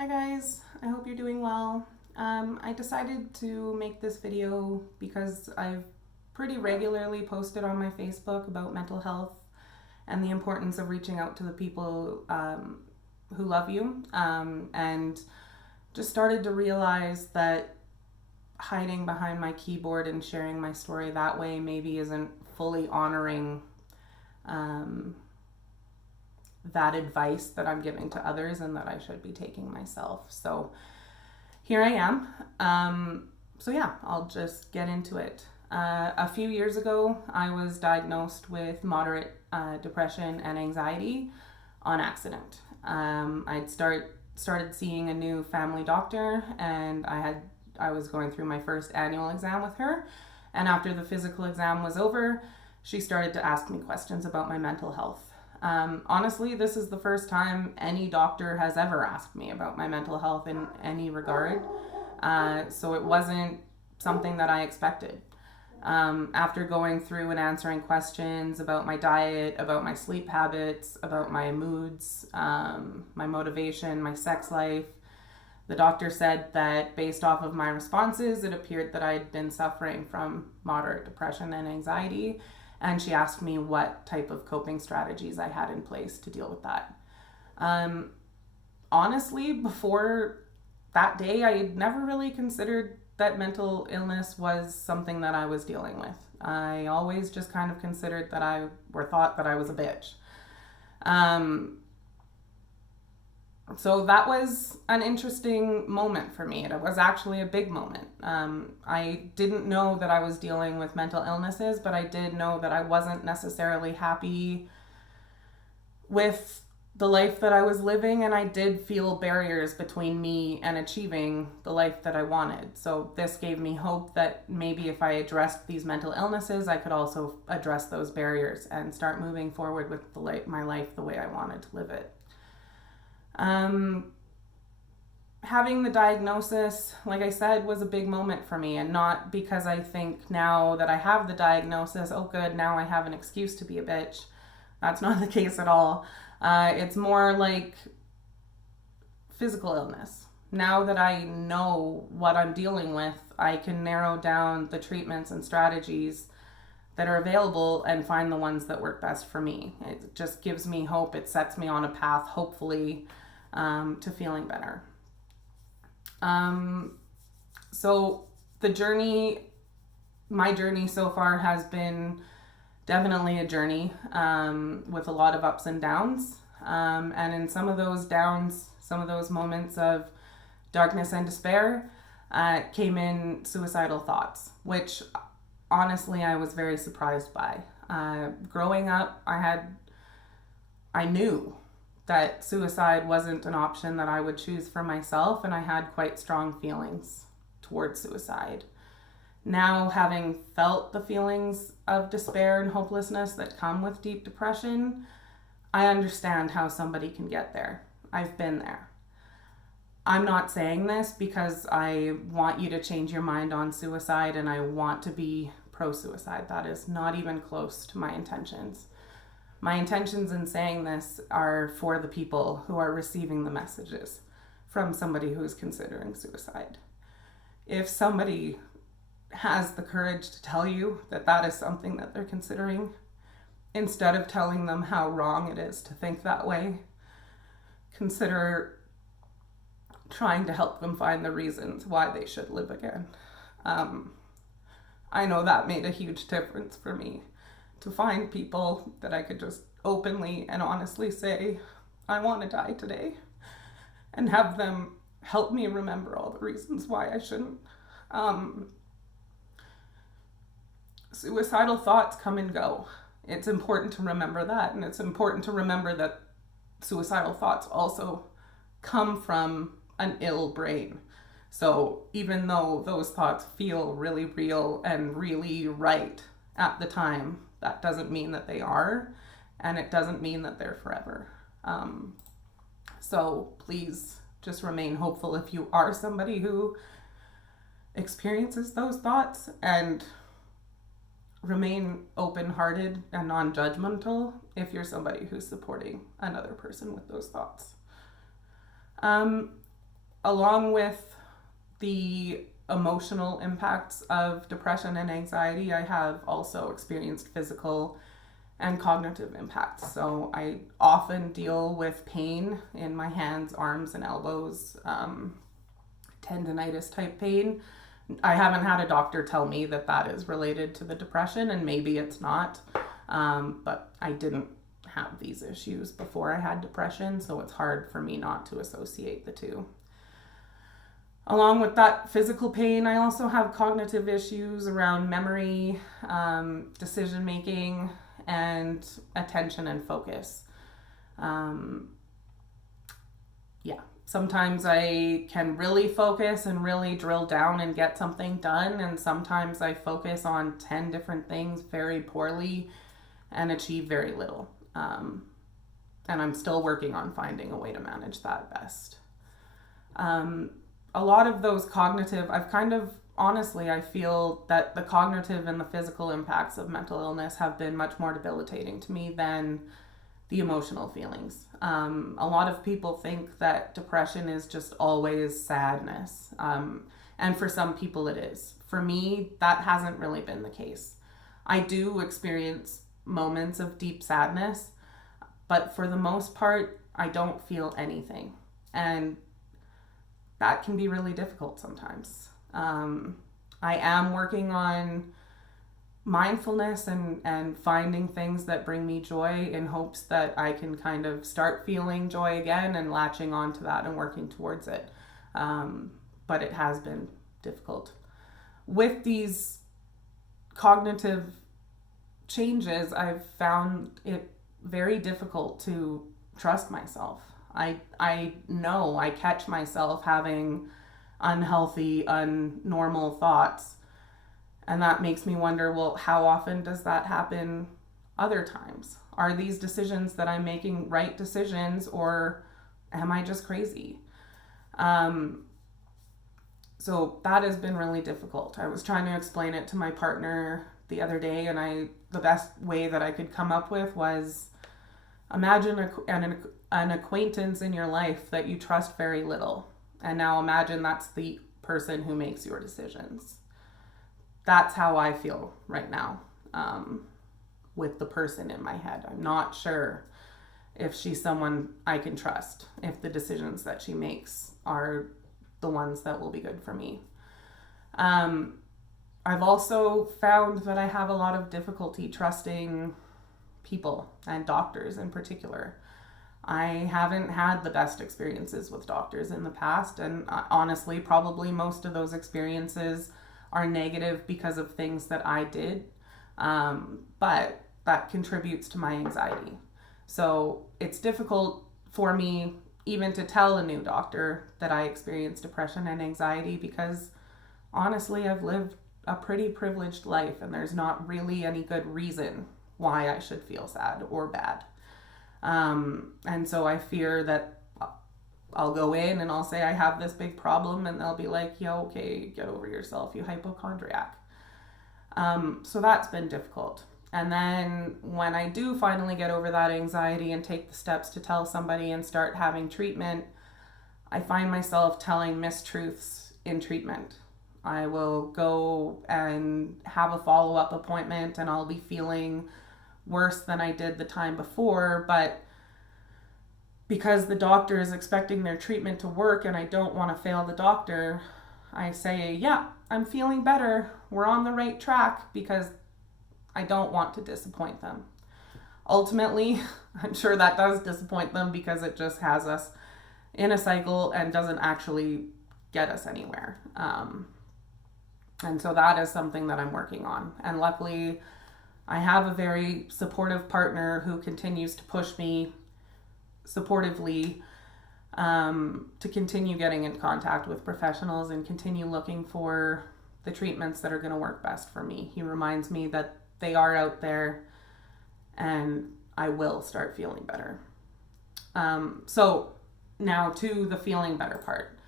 Hi guys, I hope you're doing well. I decided to make this video because I've pretty regularly posted on my Facebook about mental health and the importance of reaching out to the people who love you, and just started to realize that hiding behind my keyboard and sharing my story that way maybe isn't fully honoring um, that advice that I'm giving to others and that I should be taking myself. So here I am. I'll just get into it. A few years ago, I was diagnosed with moderate depression and anxiety on accident. Started seeing a new family doctor, and I was going through my first annual exam with her. And after the physical exam was over, she started to ask me questions about my mental health. Honestly, this is the first time any doctor has ever asked me about my mental health in any regard. So it wasn't something that I expected. After going through and answering questions about my diet, about my sleep habits, about my moods, my motivation, my sex life, the doctor said that based off of my responses, it appeared that I'd been suffering from moderate depression and anxiety. And she asked me what type of coping strategies I had in place to deal with that. Honestly, before that day, I had never really considered that mental illness was something that I was dealing with. I always just kind of considered that thought that I was a bitch. So that was an interesting moment for me. It was actually a big moment. I didn't know that I was dealing with mental illnesses, but I did know that I wasn't necessarily happy with the life that I was living, and I did feel barriers between me and achieving the life that I wanted. So this gave me hope that maybe if I addressed these mental illnesses, I could also address those barriers and start moving forward with my life the way I wanted to live it. Having the diagnosis, like I said, was a big moment for me, and not because I think now that I have the diagnosis, oh good, now I have an excuse to be a bitch. That's not the case at all. It's more like physical illness. Now that I know what I'm dealing with, I can narrow down the treatments and strategies that are available and find the ones that work best for me. It just gives me hope. It sets me on a path, hopefully, to feeling better. So my journey so far has been definitely a journey with a lot of ups and downs. And in some of those downs, some of those moments of darkness and despair, came in suicidal thoughts, which honestly I was very surprised by. Growing up, I knew that suicide wasn't an option that I would choose for myself, and I had quite strong feelings towards suicide. Now, having felt the feelings of despair and hopelessness that come with deep depression, I understand how somebody can get there. I've been there. I'm not saying this because I want you to change your mind on suicide and I want to be pro-suicide. That is not even close to my intentions. My intentions in saying this are for the people who are receiving the messages from somebody who is considering suicide. If somebody has the courage to tell you that that is something that they're considering, instead of telling them how wrong it is to think that way, consider trying to help them find the reasons why they should live again. I know that made a huge difference for me, to find people that I could just openly and honestly say, I want to die today, and have them help me remember all the reasons why I shouldn't. Suicidal thoughts come and go. It's important to remember that, and it's important to remember that suicidal thoughts also come from an ill brain. So even though those thoughts feel really real and really right at the time, that doesn't mean that they are, and it doesn't mean that they're forever. So please just remain hopeful if you are somebody who experiences those thoughts, and remain open-hearted and non-judgmental if you're somebody who's supporting another person with those thoughts. along with the emotional impacts of depression and anxiety, I have also experienced physical and cognitive impacts. So I often deal with pain in my hands, arms, and elbows, tendonitis type pain. I haven't had a doctor tell me that that is related to the depression, and maybe it's not, but I didn't have these issues before I had depression, so it's hard for me not to associate the two. Along with that physical pain, I also have cognitive issues around memory, decision making, and attention and focus. Sometimes I can really focus and really drill down and get something done, and sometimes I focus on 10 different things very poorly and achieve very little. And I'm still working on finding a way to manage that best. A lot of those cognitive, I feel that the cognitive and the physical impacts of mental illness have been much more debilitating to me than the emotional feelings. A lot of people think that depression is just always sadness. And for some people it is. For me, that hasn't really been the case. I do experience moments of deep sadness, but for the most part, I don't feel anything. And that can be really difficult sometimes. I am working on mindfulness and finding things that bring me joy in hopes that I can kind of start feeling joy again and latching on to that and working towards it. But it has been difficult. With these cognitive changes, I've found it very difficult to trust myself. I know I catch myself having unhealthy, unnormal thoughts. And that makes me wonder, well, how often does that happen other times? Are these decisions that I'm making right decisions, or am I just crazy? So that has been really difficult. I was trying to explain it to my partner the other day, and the best way that I could come up with was imagine an acquaintance in your life that you trust very little. And now imagine that's the person who makes your decisions. That's how I feel right now with the person in my head. I'm not sure if she's someone I can trust, if the decisions that she makes are the ones that will be good for me. I've also found that I have a lot of difficulty trusting people and doctors in particular. I haven't had the best experiences with doctors in the past, and honestly, probably most of those experiences are negative because of things that I did, but that contributes to my anxiety. So it's difficult for me even to tell a new doctor that I experience depression and anxiety because honestly, I've lived a pretty privileged life and there's not really any good reason why I should feel sad or bad. And so I fear that I'll go in and I'll say I have this big problem and they'll be like, yeah, okay, get over yourself, you hypochondriac. So that's been difficult. And then when I do finally get over that anxiety and take the steps to tell somebody and start having treatment, I find myself telling mistruths in treatment. I will go and have a follow-up appointment and I'll be feeling worse than I did the time before, but because the doctor is expecting their treatment to work and I don't want to fail the doctor, I say, yeah, I'm feeling better. We're on the right track because I don't want to disappoint them. Ultimately, I'm sure that does disappoint them because it just has us in a cycle and doesn't actually get us anywhere. And so that is something that I'm working on. And luckily, I have a very supportive partner who continues to push me supportively to continue getting in contact with professionals and continue looking for the treatments that are going to work best for me. He reminds me that they are out there and I will start feeling better. So now to the feeling better part.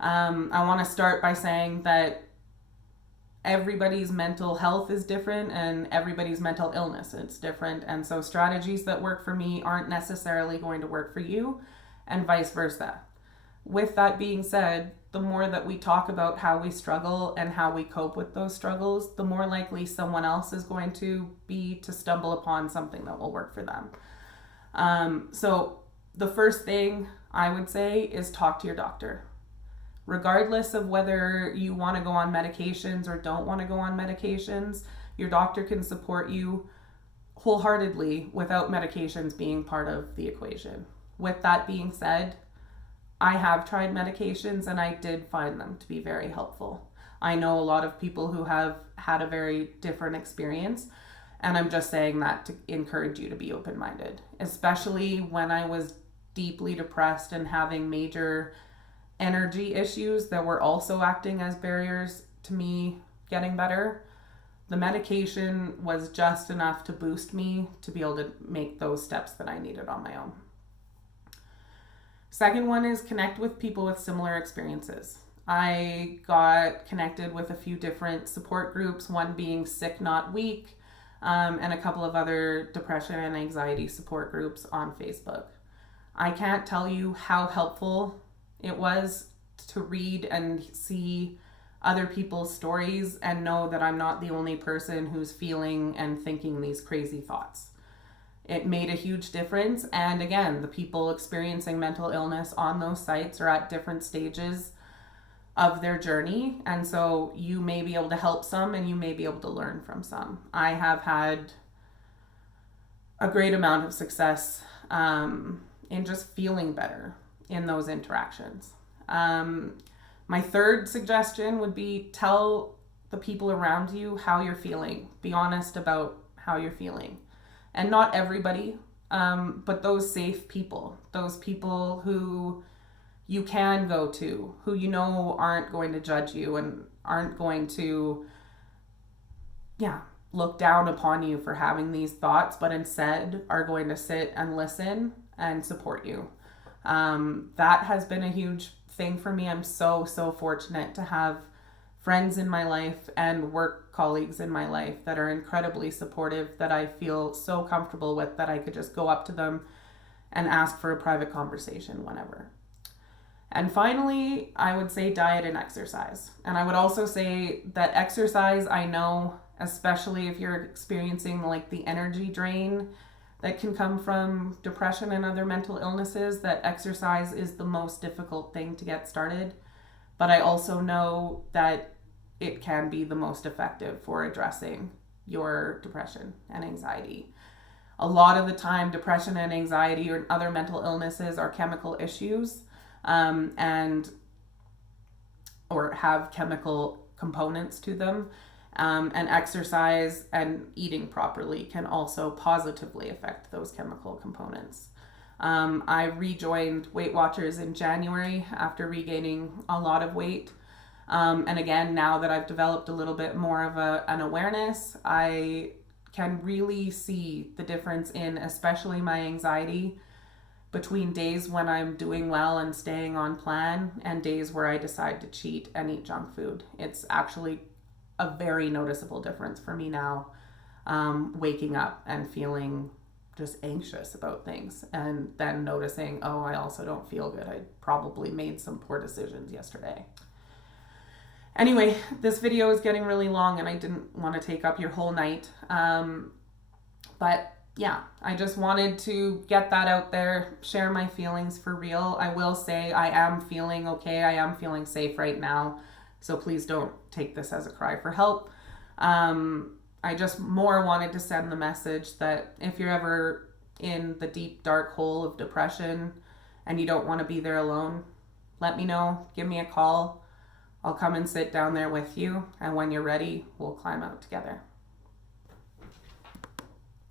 I want to start by saying that everybody's mental health is different and everybody's mental illness is different. And so strategies that work for me aren't necessarily going to work for you and vice versa. With that being said, the more that we talk about how we struggle and how we cope with those struggles, the more likely someone else is going to be to stumble upon something that will work for them. So the first thing I would say is talk to your doctor. Regardless of whether you want to go on medications or don't want to go on medications, your doctor can support you wholeheartedly without medications being part of the equation. With that being said, I have tried medications and I did find them to be very helpful. I know a lot of people who have had a very different experience, and I'm just saying that to encourage you to be open-minded, especially when I was deeply depressed and having major energy issues that were also acting as barriers to me getting better. The medication was just enough to boost me to be able to make those steps that I needed on my own. Second one is connect with people with similar experiences. I got connected with a few different support groups, one being Sick Not Weak, and a couple of other depression and anxiety support groups on Facebook. I can't tell you how helpful it was to read and see other people's stories and know that I'm not the only person who's feeling and thinking these crazy thoughts. It made a huge difference. And again, the people experiencing mental illness on those sites are at different stages of their journey. And so you may be able to help some and you may be able to learn from some. I have had a great amount of success in just feeling better in those interactions. My third suggestion would be tell the people around you how you're feeling. Be honest about how you're feeling. And not everybody, but those safe people, those people who you can go to, who you know aren't going to judge you and aren't going to, look down upon you for having these thoughts, but instead are going to sit and listen and support you. That has been a huge thing for me. I'm so fortunate to have friends in my life and work colleagues in my life that are incredibly supportive, that I feel so comfortable with that I could just go up to them and ask for a private conversation whenever. And finally, I would say diet and exercise. And I would also say that exercise, I know, especially if you're experiencing like the energy drain that can come from depression and other mental illnesses, that exercise is the most difficult thing to get started. But I also know that it can be the most effective for addressing your depression and anxiety. A lot of the time, depression and anxiety or other mental illnesses are chemical issues or have chemical components to them. And exercise and eating properly can also positively affect those chemical components. I rejoined Weight Watchers in January after regaining a lot of weight. And again, now that I've developed a little bit more of an awareness, I can really see the difference in especially my anxiety between days when I'm doing well and staying on plan and days where I decide to cheat and eat junk food. It's actually a very noticeable difference for me now, waking up and feeling just anxious about things and then noticing, oh, I also don't feel good. I probably made some poor decisions yesterday. Anyway, this video is getting really long and I didn't want to take up your whole night. But yeah, I just wanted to get that out there, share my feelings for real. I will say I am feeling okay. I am feeling safe right now. So please don't take this as a cry for help. I just more wanted to send the message that if you're ever in the deep, dark hole of depression and you don't want to be there alone, let me know. Give me a call. I'll come and sit down there with you. And when you're ready, we'll climb out together.